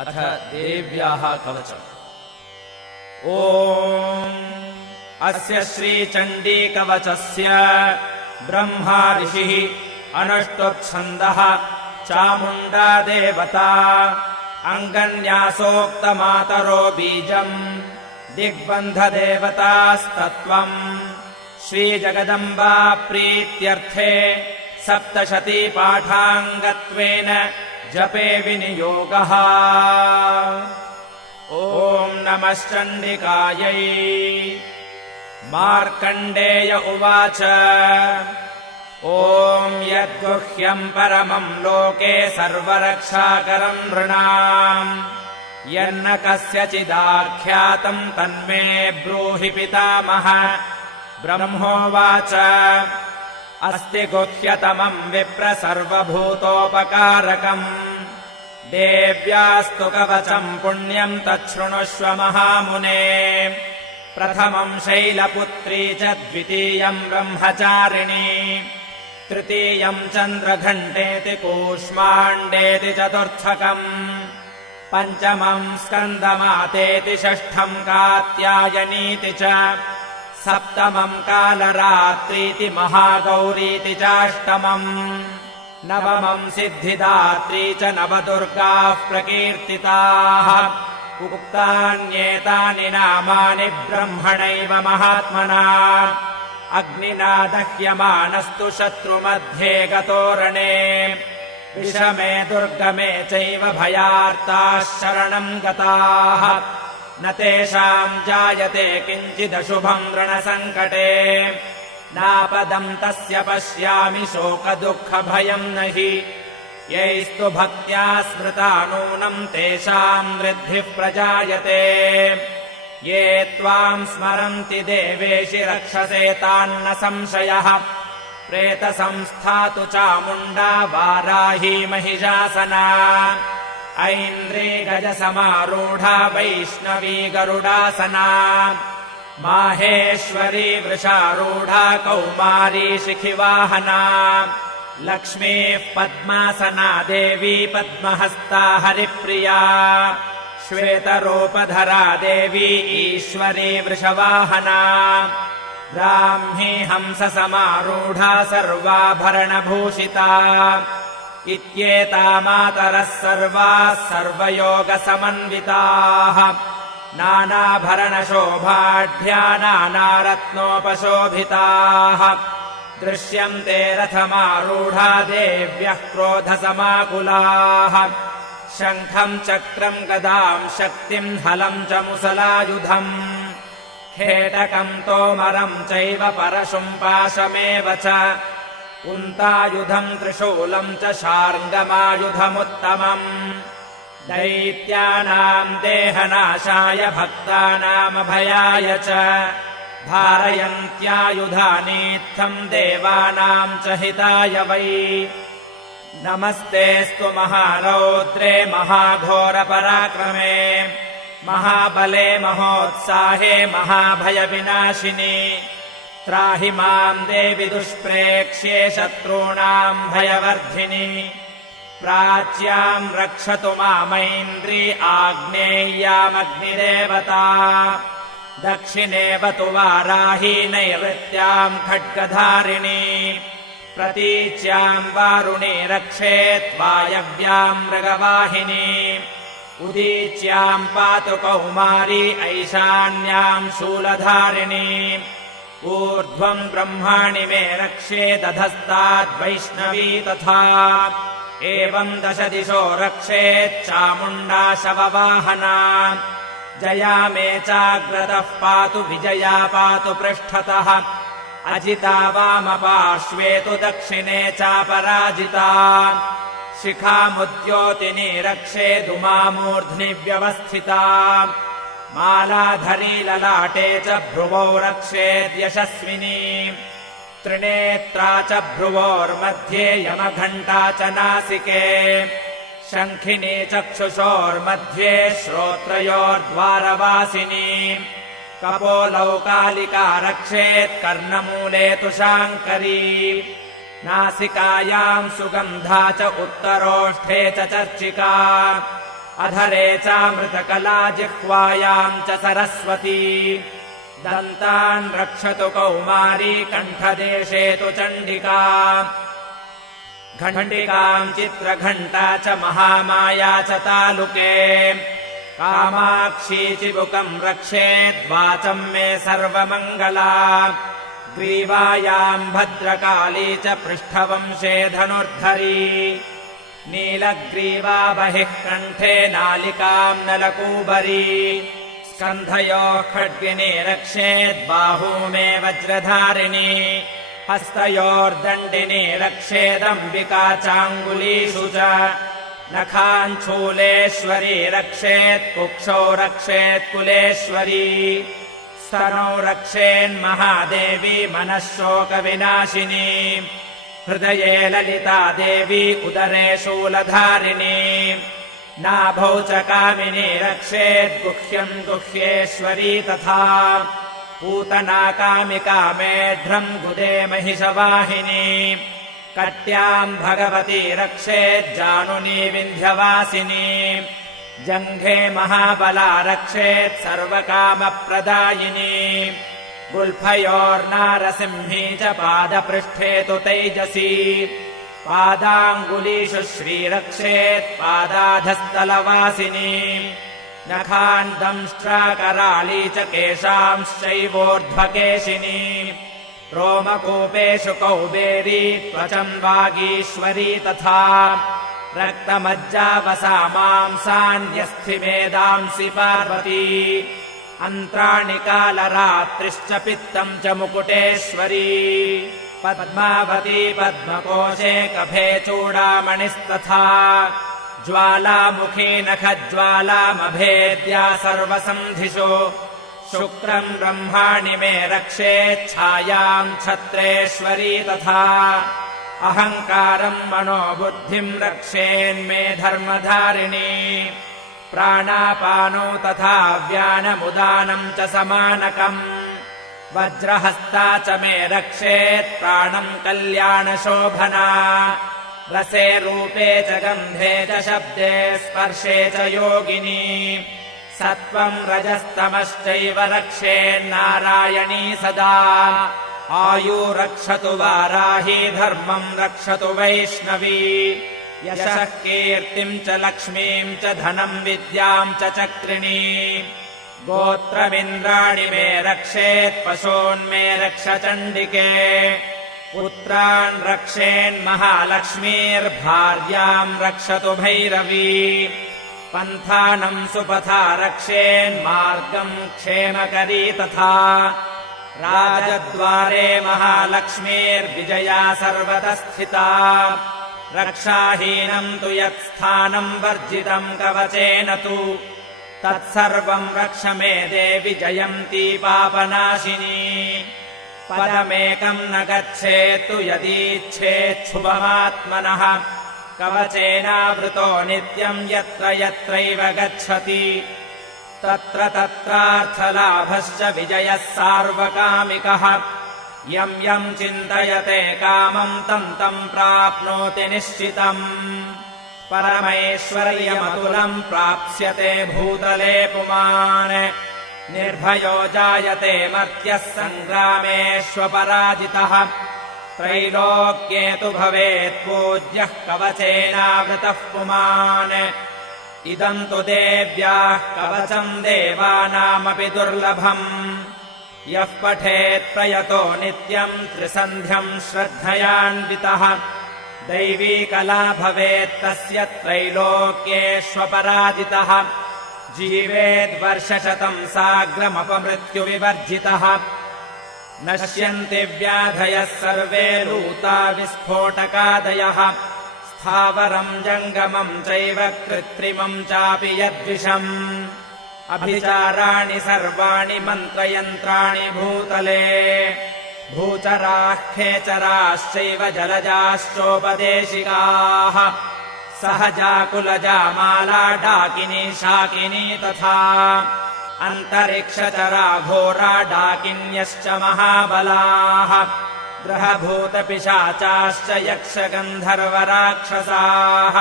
अथ देव्याः कवचम्। ॐ अस्य श्रीचण्डीकवचस्य ब्रह्मा ऋषिः, अनुष्टुप्छन्दः, चामुण्डा देवता, अङ्गन्यासोक्तमातरो बीजम्, दिग्बन्धदेवतास्तत्त्वम्। श्रीजगदम्बा प्रीत्यर्थे सप्तशतीपाठाङ्गत्वेन जपे विनियोगः। ॐ नमश्चण्डिकायै। मार्कण्डेय उवाच। ॐ यद्गुह्यम् परमम् लोके सर्वरक्षाकरम् नृणाम्, यन्न कस्यचिदाख्यातम् तन्मे ब्रूहि पितामह। ब्रह्मोवाच। अस्ति गुह्यतमम् विप्र सर्वभूतोपकारकम्, देव्यास्तु कवचम् पुण्यम् तच्छृणुष्व महामुने। प्रथमम् शैलपुत्री च, द्वितीयम् ब्रह्मचारिणी, तृतीयम् चन्द्रघण्टेति कूष्माण्डेति चतुर्थकम्, पञ्चमम् स्कन्दमातेति, षष्ठम् कात्यायनीति च, सप्तमम् कालरात्रीति महागौरीति चाष्टमम्, नवमम् सिद्धिदात्री च नवदुर्गाः प्रकीर्तिताः। उक्तान्येतानि नामानि ब्रह्मणैव महात्मना, अग्निना दह्यमानस्तु शत्रुमध्ये गतोरणे। विषमे दुर्गमे चैव भयार्ताः शरणम् गताः, न तेषाम् जायते किञ्चिदशुभम् ऋणसङ्कटे। नापदम् तस्य पश्यामि शोकदुःखभयम् न हि, यैस्तु भक्त्या स्मृता नूनम् तेषाम् वृद्धिः प्रजायते। ये त्वाम् स्मरन्ति देवेशि रक्षसे तान्न संशयः। प्रेतसंस्था तु चामुण्डा वाराही महिषासना, ऐन्द्री गजसमारूढा वैष्णवी गरुडासना, माहेश्वरी वृषारूढा कौमारी शिखिवाहना, लक्ष्मीः पद्मासना देवी पद्महस्ता हरिप्रिया, श्वेतरूपधरा देवी ईश्वरी वृषवाहना, ब्राह्मी हंससमारूढा सर्वाभरणभूषिता। इत्येता मातरः सर्वाः सर्वयोगसमन्विताः, नानाभरणशोभाढ्या नानारत्नोपशोभिताः। दृश्यन्ते रथमारूढा देव्यः क्रोधसमाकुलाः, शङ्खम् चक्रम् गदाम् शक्तिम् हलम् च मुसलायुधम्, खेटकम् तोमरम् चैव परशुम् पाशमेव च, कुन्तायुधम् त्रिशूलम् च शार्ङ्गमायुधमुत्तमम्। दैत्यानाम् देहनाशाय भक्तानामभयाय च, धारयन्त्यायुधानीत्थम् देवानाम् च हिताय वै। नमस्तेऽस्तु महारौद्रे महाघोरपराक्रमे, महाबले महोत्साहे महाभयविनाशिनि। त्राहि माम् देवि दुष्प्रेक्ष्ये शत्रूणाम् भयवर्धिनि। प्राच्याम् रक्षतु मामैन्द्री आग्नेय्यामग्निदेवता, दक्षिणेव तु वाराही नैऋत्याम् खड्गधारिणी। प्रतीच्याम् वारुणी रक्षेत् वायव्याम् मृगवाहिनी, उदीच्याम् पातु कौमारी ऐशान्याम् शूलधारिणी। ऊर्ध्वम् ब्रह्माणि मे रक्षेत् अधस्ताद्वैष्णवी तथा, एवम् 10 दिशो रक्षेत् चामुण्डा शववाहना। जया मे चाग्रतः पातु विजया पातु पृष्ठतः, अजिता वामपार्श्वे तु दक्षिणे चापराजिता। शिखामुद्योतिनी रक्षेदुमामूर्ध्नि व्यवस्थिता, मालाधरी ललाटे च भ्रुवौ रक्षेद्यशस्विनी। त्रिनेत्रा च भ्रुवोर्मध्ये यमघण्टा च नासिके, शङ्खिनी चक्षुषोर्मध्ये श्रोत्रयोर्द्वारवासिनी। कपोलौ कालिका रक्षेत् कर्णमूले तु शाङ्करी, नासिकायाम् सुगन्धा च उत्तरोष्ठे च चर्चिका, अधरे चामृतकला जिह्वायाम् च सरस्वती दन्तान् रक्षतु कौमारी कण्ठदेशे तु चण्डिका घण्टिकाम् चित्रघण्टा च महामाया च तालुके कामाक्षी चिबुकम् रक्षेद्वाचम् मे सर्वमङ्गला ग्रीवायाम् भद्रकाली च पृष्ठवंशे धनुर्धरी नीलग्रीवा बहिः कण्ठे नालिकाम् नलकूबरी स्कन्धयोः खड्गिनी रक्षेद्बाहू मे वज्रधारिणी हस्तयोर्दण्डिनी रक्षेदम्बिका चाङ्गुलीषु च नखाञ्छूलेश्वरी रक्षेत्कुक्षौ रक्षेत्कुलेश्वरी स्तनौ रक्षेन्महादेवी मनःशोकविनाशिनी हृदये ललिता देवी उदरे शूलधारिणी नाभौ च कामिनी रक्षेद्गुह्यम् गुह्येश्वरी तथा पूतना कामिका मेढ्रम् गुदे महिषवाहिनी कट्याम् भगवती रक्षेज्जानुनी विन्ध्यवासिनी जङ्घे महाबला रक्षेत् सर्वकामप्रदायिनी गुल्फयोर्नारसिंही च पादपृष्ठे तु तेजसी पादाङ्गुलीषु श्रीरक्षेत् पादाधस्तलवासिनी नखान् दंष्ट्राकराली च केशांश्चैवोर्ध्वकेशिनी रोमकूपेषु कौबेरी त्वचम् वागीश्वरी तथा रक्तमज्जावसा मांसान्यस्थिमेदांसि पार्वती अन्त्राणि कालरात्रिश्च पित्तम् च मुकुटेश्वरी पद्मावती पद्मकोशे कफे चूडामणिस्तथा ज्वालामुखी नखज्वालामभेद्या सर्वसन्धिषु शुक्रम् ब्रह्माणि मे रक्षेच्छायाम् छत्रेश्वरी तथा अहङ्कारम् मनोबुद्धिम् रक्षेन्मे धर्मधारिणी प्राणापानो तथा व्यानमुदानम् च समानकम् वज्रहस्ता च मे रक्षेत् प्राणम् कल्याणशोभना रसे रूपे च गन्धे च शब्दे स्पर्शे च योगिनी सत्त्वम् रजस्तमश्चैव रक्षेन्नारायणी सदा आयु रक्षतु वाराही धर्मम् रक्षतु वैष्णवी यशः कीर्तिम् च लक्ष्मीम् च धनम् विद्याम् च चक्रिणी गोत्रमिन्द्राणि मे रक्षेत् पशून्मे रक्ष चण्डिके पुत्रान् रक्षेन्महालक्ष्मीर्भार्याम् रक्षतु भैरवी पन्थानम् सुपथा रक्षेन्मार्गम् क्षेमकरी तथा राजद्वारे महालक्ष्मीर्विजया सर्वतः स्थिता रक्षाहीनम् तु यत्स्थानम् वर्जितम् कवचेन तु तत्सर्वम् रक्ष मे देवि जयन्ती पापनाशिनी पदमेकम् न गच्छेत्तु यदीच्छेच्छुभमात्मनः कवचेनावृतो नित्यम् यत्र यत्रैव गच्छति तत्र तत्रार्थलाभश्च विजयः सार्वकामिकः यम् यम् चिन्तयते कामम् तम् तम् प्राप्नोति निश्चितम् परमैश्वर्यमतुलम् प्राप्स्यते भूतले पुमान् निर्भयो जायते मर्त्यः सङ्ग्रामेष्वपराजितः त्रैलोक्ये तु भवेत् पूज्यः कवचेनावृतः पुमान् इदम् तु देव्याः कवचम् देवानामपि दुर्लभम् यः पठेत् प्रयतो नित्यम् त्रिसन्ध्यम् श्रद्धयान्वितः दैवी कला भवेत् तस्य त्रैलोक्येष्वपराजितः जीवेद्वर्षशतम् साग्रमपमृत्युविवर्जितः नश्यन्ति व्याधयः सर्वे लूता विस्फोटकादयः स्थावरम् जङ्गमम् चैव कृत्रिमम् चापि यद्विषम् अभिचाराणि सर्वाणि मन्त्रयन्त्राणि भूतले भूचराः खेचराश्चैव जलजाश्चोपदेशिकाः सहजा कुलजा माला डाकिनी शाकिनी तथा अन्तरिक्षचरा घोरा डाकिन्यश्च महाबलाः ग्रहभूतपिशाचाश्च यक्षगन्धर्वराक्षसाः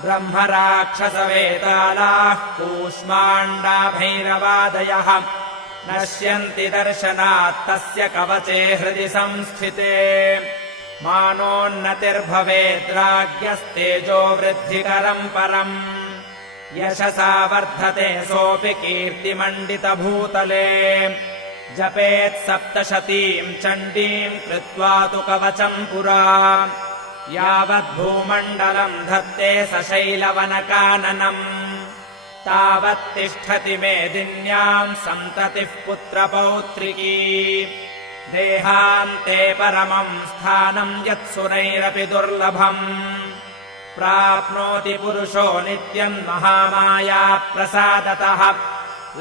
ब्रह्मराक्षसवेतालाः कूष्माण्डाभैरवादयः नश्यन्ति दर्शनात् तस्य कवचे हृदि संस्थिते मानोन्नतिर्भवेद्राज्ञस्तेजो वृद्धिकरम् परम् यशसा वर्धते सोऽपि कीर्तिमण्डितभूतले जपेत् सप्तशतीम् चण्डीम् कृत्वा तु कवचम् पुरा यावद्भूमण्डलम् धत्ते सशैलवनकाननम् तावत्तिष्ठति मेदिन्याम् सन्ततिः पुत्रपौत्रिकी देहान्ते परमम् स्थानम् यत्सुरैरपि दुर्लभम् प्राप्नोति पुरुषो नित्यम् महामाया प्रसादतः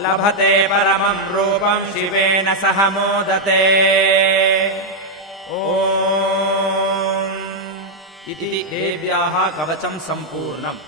लभते परमम् रूपम् शिवेन सह मोदते ॐ इति देव्याः कवचम् सम्पूर्णम्।